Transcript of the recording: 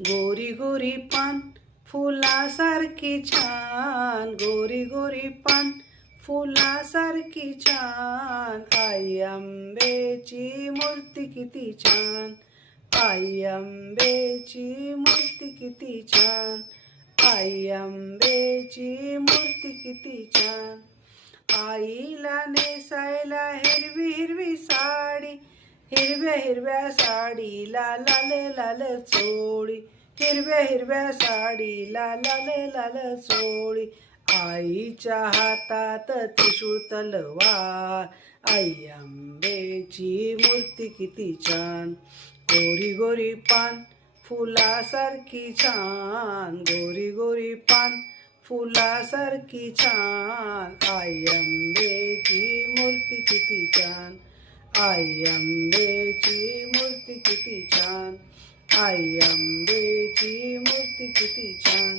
गोरी गोरी पान फुलासारखी छान, गोरी गोरी पान फुलासारखी छान. आई अंबेची मूर्ती किती छान, आई अंबेची मूर्ती किती छान, आई अंबेची मूर्ती किती छान. आईला नेसायला हिरवी हिरवी साडी, हिरव्या हिरव्या साडीला लाल लाल चोळी, हिरव्या हिरव्या साडीला लाल लाल चोळी. आईच्या हातात त्रिशूळ तलवार, आई अंबेची मूर्ती किती छान. गोरी गोरी पान फुलासारखी छान, गोरी गोरी पान फुलासारखी छान. आई अंबेची मूर्ती किती छान, आई अंबेची मूर्ती किती छान, आई अंबेची मूर्ती किती छान.